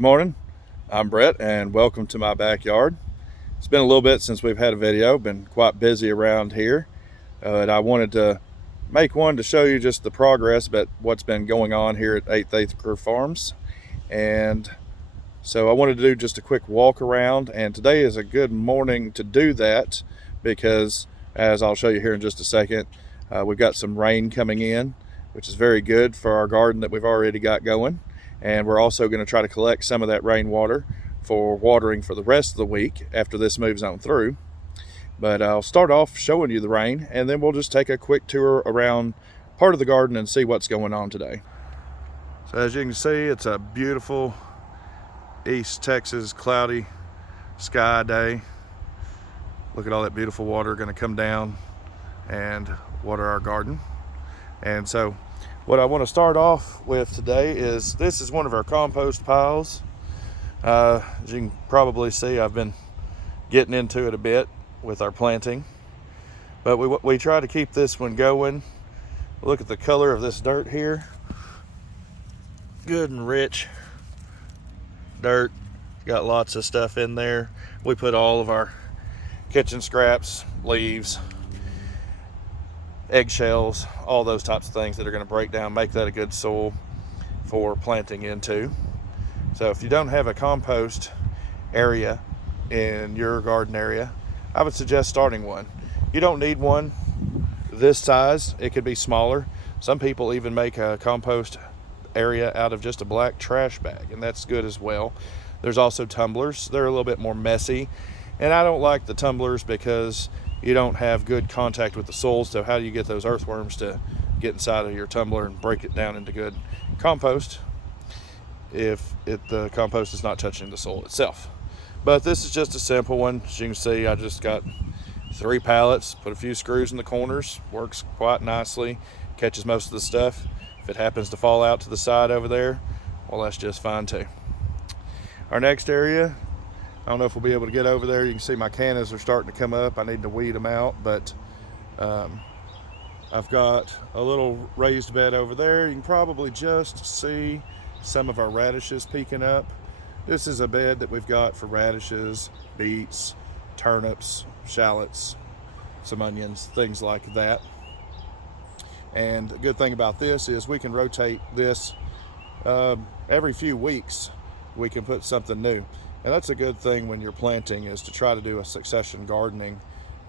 Good morning, I'm Brett and welcome to my backyard. It's been a little bit since we've had a video, been quite busy around here, but I wanted to make one to show you just the progress about what's been going on here at 8th Acre Farms. And so I wanted to do just a quick walk around, and today is a good morning to do that because, as I'll show you here in just a second, we've got some rain coming in, which is very good for our garden that we've already got going. And we're also going to try to collect some of that rainwater for watering for the rest of the week after this moves on through. But I'll start off showing you the rain, and then we'll just take a quick tour around part of the garden and see what's going on today. So as you can see, it's a beautiful East Texas cloudy sky day. Look at all that beautiful water going to come down and water our garden. And so what I want to start off with today is, this is one of our compost piles. As you can probably see, I've been getting into it a bit with our planting, but we try to keep this one going. Look at the color of this dirt here. Good and rich dirt. Got lots of stuff in there. We put all of our kitchen scraps, leaves, eggshells, all those types of things that are going to break down, make that a good soil for planting into. So if you don't have a compost area in your garden area, I would suggest starting one. You don't need one this size. It could be smaller. Some people even make a compost area out of just a black trash bag, and that's good as well. There's also tumblers. They're a little bit more messy, and I don't like the tumblers because you don't have good contact with the soil. So how do you get those earthworms to get inside of your tumbler and break it down into good compost if the compost is not touching the soil itself? But this is just a simple one. As you can see, I just got 3 pallets, put a few screws in the corners, works quite nicely, catches most of the stuff. If it happens to fall out to the side over there, well, that's just fine too. Our next area, I don't know if we'll be able to get over there. You can see my cannas are starting to come up. I need to weed them out, but I've got a little raised bed over there. You can probably just see some of our radishes peeking up. This is a bed that we've got for radishes, beets, turnips, shallots, some onions, things like that. And the good thing about this is we can rotate this every few weeks. We can put something new. And that's a good thing when you're planting, is to try to do a succession gardening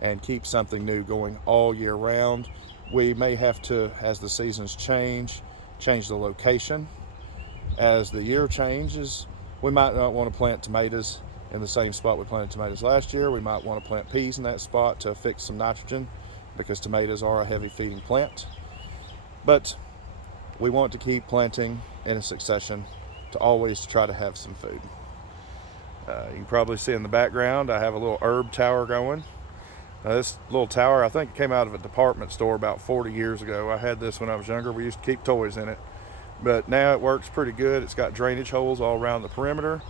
and keep something new going all year round. We may have to, as the seasons change the location. As the year changes, we might not want to plant tomatoes in the same spot we planted tomatoes last year. We might want to plant peas in that spot to fix some nitrogen, because tomatoes are a heavy feeding plant. But we want to keep planting in a succession to always try to have some food. You can probably see in the background I have a little herb tower going. This little tower, I think it came out of a department store about 40 years ago. I had this when I was younger. We used to keep toys in it, but now it works pretty good. It's got drainage holes all around the perimeter,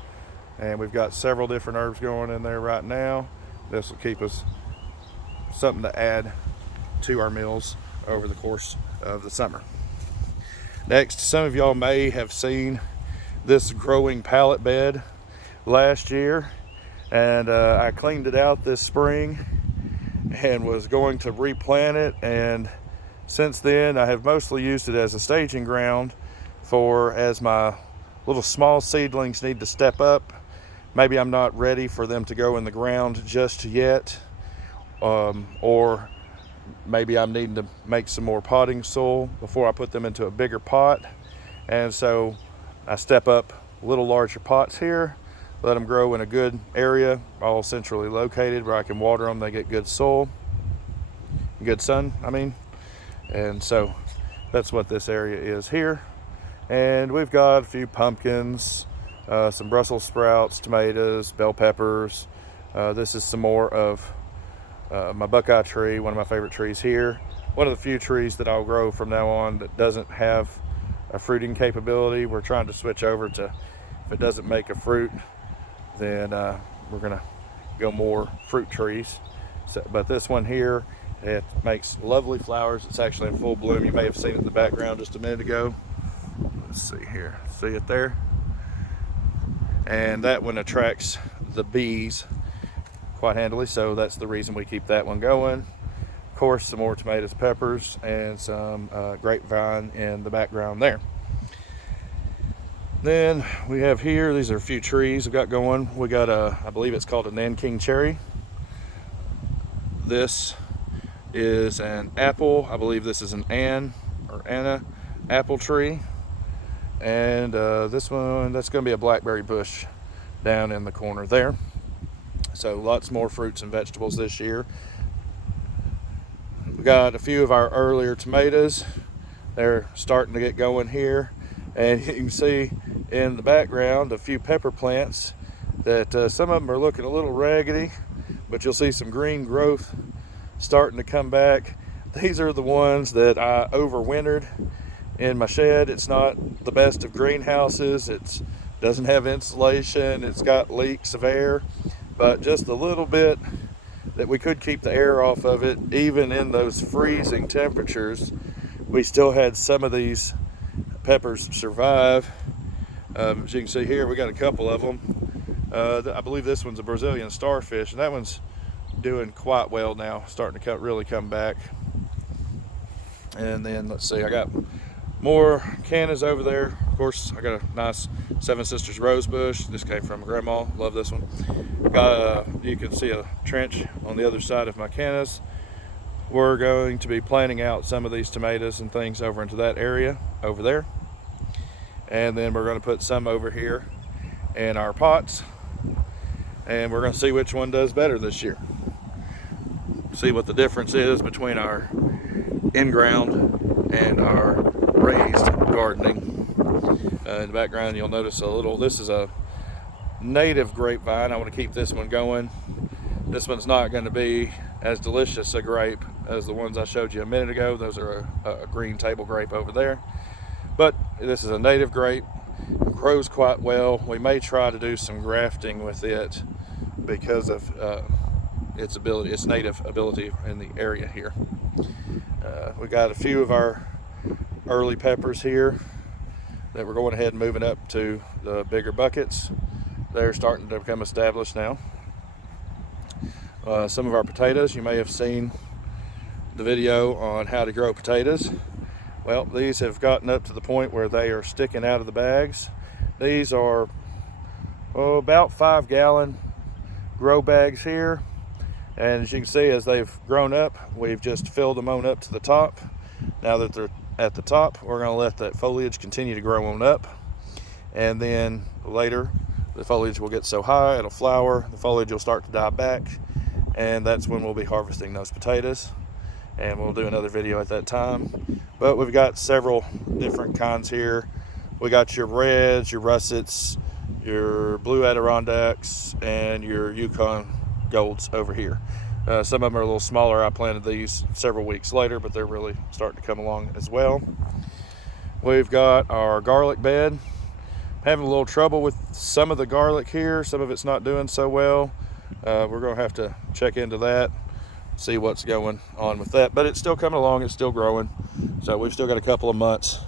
and we've got several different herbs going in there right now. This will keep us something to add to our meals over the course of the summer. Next, some of y'all may have seen this growing pallet bed last year, and I cleaned it out this spring and was going to replant it, and since then I have mostly used it as a staging ground for, as my little small seedlings need to step up. Maybe I'm not ready for them to go in the ground just yet, or maybe I'm needing to make some more potting soil before I put them into a bigger pot, and so I step up little larger pots here, let them grow in a good area, all centrally located where I can water them. They get good soil, good sun, and so that's what this area is here. And we've got a few pumpkins, some Brussels sprouts, tomatoes, bell peppers. This is some more of my buckeye tree, one of my favorite trees here. One of the few trees that I'll grow from now on that doesn't have a fruiting capability. We're trying to switch over to, if it doesn't make a fruit, then we're gonna go more fruit trees. So, but this one here, it makes lovely flowers. It's actually in full bloom. You may have seen it in the background just a minute ago. Let's see here, see it there? and that one attracts the bees quite handily, so that's the reason we keep that one going. Of course, some more tomatoes, peppers, and some grapevine in the background there. Then we have here, these are a few trees we've got going. We got I believe it's called a Nanking cherry. This is an apple. I believe this is an Anna apple tree. And this one, that's going to be a blackberry bush down in the corner there. So lots more fruits and vegetables this year. We got a few of our earlier tomatoes. They're starting to get going here. And you can see in the background a few pepper plants that some of them are looking a little raggedy, but you'll see some green growth starting to come back. These are the ones that I overwintered in my shed. It's not the best of greenhouses. It doesn't have insulation. It's got leaks of air, but just a little bit that we could keep the air off of it. Even in those freezing temperatures, we still had some of these peppers survive. As you can see here, we got a couple of them. I believe this one's a Brazilian starfish, and that one's doing quite well now, starting to really come back. And then let's see, I got more cannas over there. Of course, I got a nice Seven Sisters rose bush. This came from Grandma. Love this one. You can see a trench on the other side of my cannas. We're going to be planting out some of these tomatoes and things over into that area over there. And then we're going to put some over here in our pots. And we're going to see which one does better this year. See what the difference is between our in-ground and our raised gardening. In the background you'll notice this is a native grapevine. I want to keep this one going. This one's not going to be as delicious a grape as the ones I showed you a minute ago. Those are a green table grape over there. But this is a native grape. It grows quite well. We may try to do some grafting with it because of its native ability in the area here. We got a few of our early peppers here that we're going ahead and moving up to the bigger buckets. They're starting to become established now. Some of our potatoes, you may have seen the video on how to grow potatoes. Well, these have gotten up to the point where they are sticking out of the bags. These are about 5-gallon grow bags here. And as you can see, as they've grown up, we've just filled them on up to the top. Now that they're at the top, we're going to let that foliage continue to grow on up. And then later, the foliage will get so high, it'll flower, the foliage will start to die back. And that's when we'll be harvesting those potatoes. And we'll do another video at that time. But we've got several different kinds here. We got your reds, your russets, your blue Adirondacks, and your Yukon golds over here. Some of them are a little smaller. I planted these several weeks later, but they're really starting to come along as well. We've got our garlic bed. Having a little trouble with some of the garlic here. Some of it's not doing so well. We're going to have to check into that, see what's going on with that. But it's still coming along. It's still growing. So we've still got a couple of months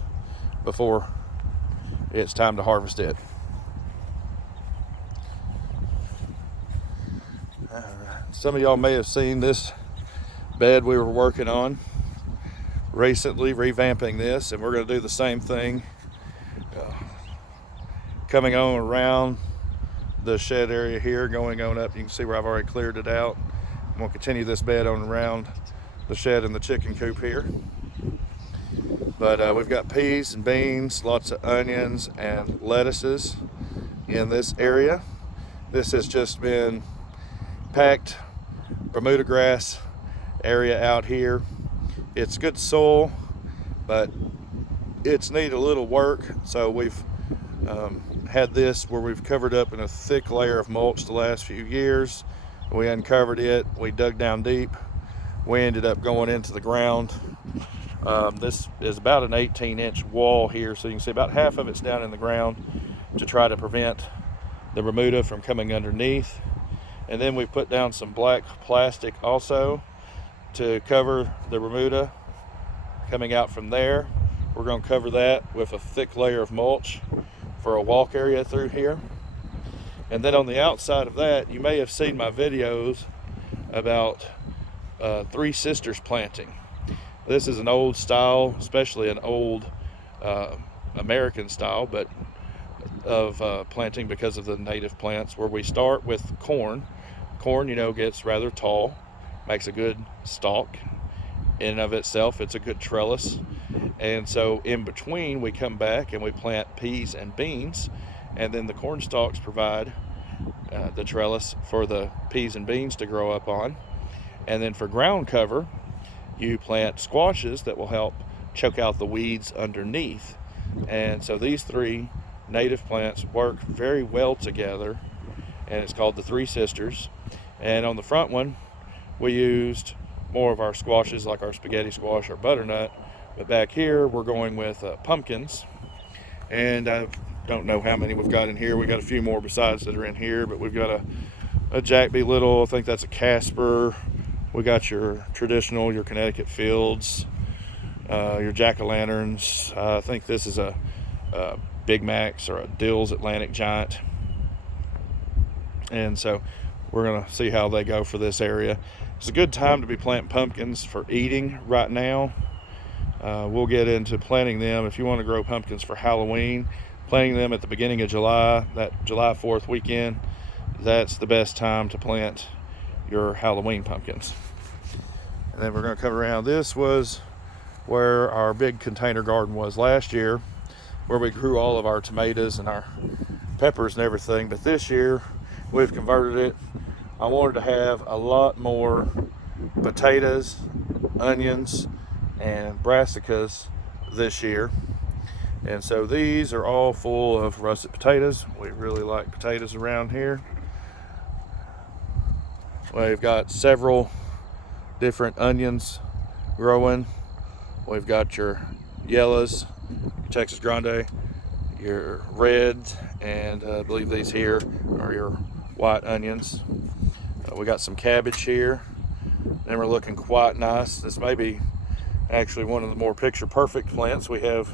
before it's time to harvest it. Some of y'all may have seen this bed we were working on recently, revamping this, and we're going to do the same thing. Coming on around the shed area here, going on up, you can see where I've already cleared it out. I'm going to continue this bed on around the shed and the chicken coop here. But we've got peas and beans, lots of onions and lettuces in this area. This has just been packed Bermuda grass area out here. It's good soil, but it's need a little work. So we've had this where we've covered up in a thick layer of mulch the last few years. We uncovered it, we dug down deep, we ended up going into the ground. This is about an 18-inch wall here, so you can see about half of it's down in the ground to try to prevent the Bermuda from coming underneath. And then we put down some black plastic also to cover the Bermuda coming out from there. We're going to cover that with a thick layer of mulch for a walk area through here. And then on the outside of that, you may have seen my videos about Three Sisters planting. This is an old style, especially an old American style, but of planting because of the native plants, where we start with corn. Corn, you know, gets rather tall, makes a good stalk. In and of itself, it's a good trellis. And so in between, we come back and we plant peas and beans, and then the corn stalks provide the trellis for the peas and beans to grow up on. And then for ground cover, you plant squashes that will help choke out the weeds underneath. And so these three native plants work very well together, and it's called the Three Sisters. And on the front one, we used more of our squashes, like our spaghetti squash or butternut. But back here, we're going with pumpkins. And I don't know how many we've got in here. We got a few more besides that are in here, but we've got a Jack B. Little, I think that's a Casper. We got your traditional, your Connecticut Fields, your jack-o'-lanterns. I think this is a Big Macs or a Dill's Atlantic Giant. And so we're gonna see how they go for this area. It's a good time to be planting pumpkins for eating right now. We'll get into planting them. If you want to grow pumpkins for Halloween, planting them at the beginning of July, that July 4th weekend, that's the best time to plant your Halloween pumpkins. And then we're going to come around. This was where our big container garden was last year, where we grew all of our tomatoes and our peppers and everything. But this year we've converted it. I wanted to have a lot more potatoes, onions, and brassicas this year. And so these are all full of russet potatoes. We really like potatoes around here. We've got several different onions growing. We've got your yellows, Texas Grande, your reds, and I believe these here are your white onions. We got some cabbage here. They were looking quite nice. This may be actually one of the more picture perfect plants we have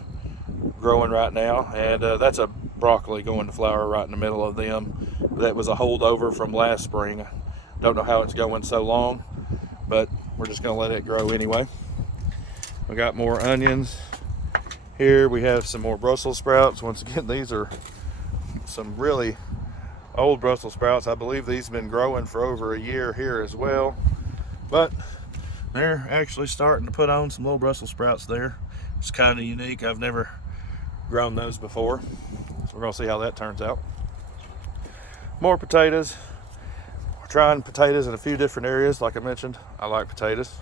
growing right now. And that's a broccoli going to flower right in the middle of them. That was a holdover from last spring. Don't know how it's going so long, but we're just going to let it grow anyway. We got more onions. Here we have some more Brussels sprouts. Once again, these are some really old Brussels sprouts. I believe these have been growing for over a year here as well, but they're actually starting to put on some little Brussels sprouts there. It's kind of unique. I've never grown those before, so we're going to see how that turns out. More potatoes. We're trying potatoes in a few different areas. Like I mentioned, I like potatoes.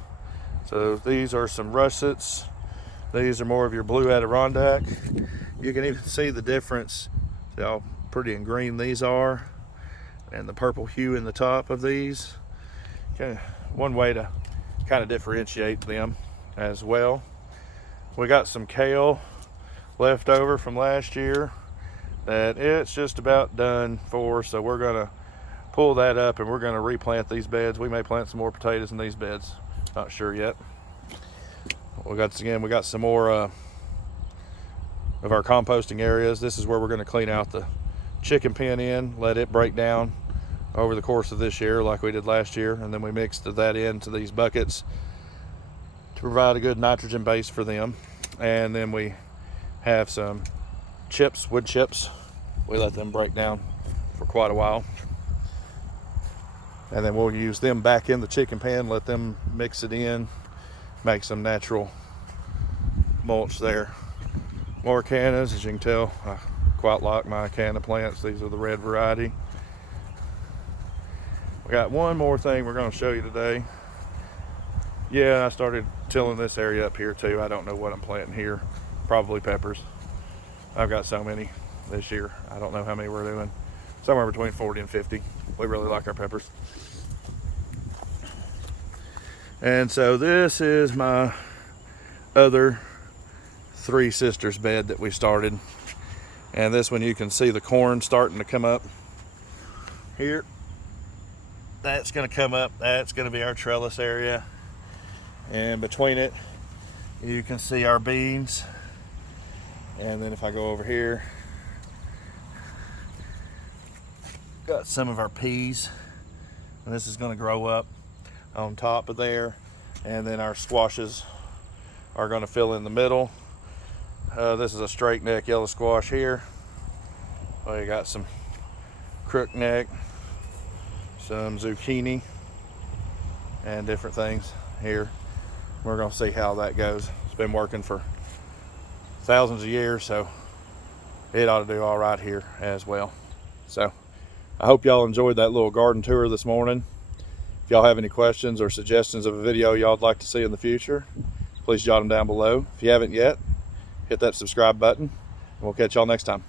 So these are some russets. These are more of your blue Adirondack. You can even see the difference. See how pretty and green these are, and the purple hue in the top of these. Okay, one way to kind of differentiate them as well. We got some kale left over from last year that it's just about done for, so we're gonna pull that up and we're gonna replant these beds. We may plant some more potatoes in these beds, not sure yet. We got some more of our composting areas. This is where we're going to clean out the chicken pen in, let it break down over the course of this year like we did last year, and then we mixed that into these buckets to provide a good nitrogen base for them. And then we have some chips, wood chips. We let them break down for quite a while, and then we'll use them back in the chicken pen, let them mix it in, make some natural mulch there. More cannas, as you can tell, I quite like my canna plants. These are the red variety. We got one more thing we're going to show you today. Yeah, I started tilling this area up here too. I don't know what I'm planting here. Probably peppers. I've got so many this year. I don't know how many we're doing. Somewhere between 40 and 50. We really like our peppers. And so this is my other Three Sisters bed that we started. And this one you can see the corn starting to come up here. That's going to come up. That's going to be our trellis area. And between it, you can see our beans. And then if I go over here, got some of our peas, and this is going to grow up on top of there, and then our squashes are going to fill in the middle. This is a straight neck yellow squash here. You got some crook neck, some zucchini, and different things here. We're going to see how that goes. It's been working for thousands of years, so it ought to do all right here as well. So I hope y'all enjoyed that little garden tour this morning. If y'all have any questions or suggestions of a video y'all would like to see in the future, please jot them down below. If you haven't yet, hit that subscribe button, and we'll catch y'all next time.